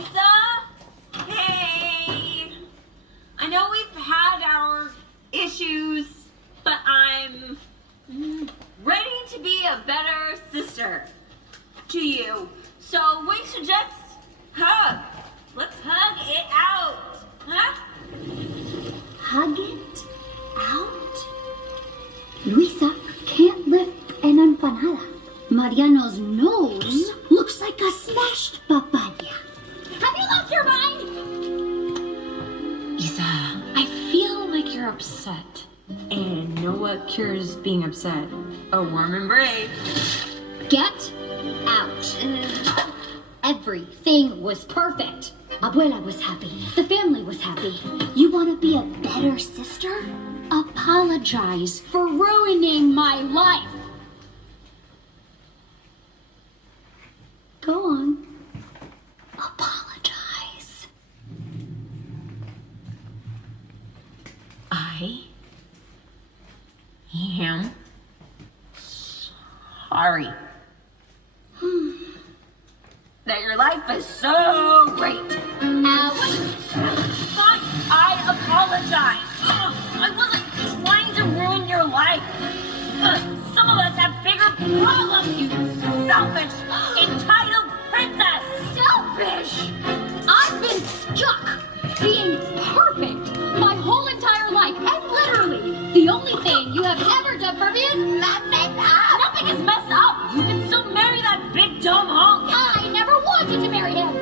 Lisa? Hey! I know we've had our issues, but I'm ready to be a better sister to you. So we should just hug. Let's hug it out. Huh? Hug it out? Luisa can't lift an empanada. Mariano's nose looks like a smashed papaya. Have you lost your mind? Isa, I feel like you're upset. And know what cures being upset? A warm embrace. Get out. Everything was perfect. Abuela was happy. The family was happy. You want to be a better sister? Apologize for ruining my life. Go on. Apologize. I am sorry. That your life is so great. Fine, I apologize. I wasn't trying to ruin your life. Some of us have bigger problems, you selfish, entitled princess. Selfish! I've been stuck being perfect my whole entire life, and literally the only thing you have ever done for me is mess things up. Nothing is messed up. You can still marry that big dumb honk. I never wanted to marry him.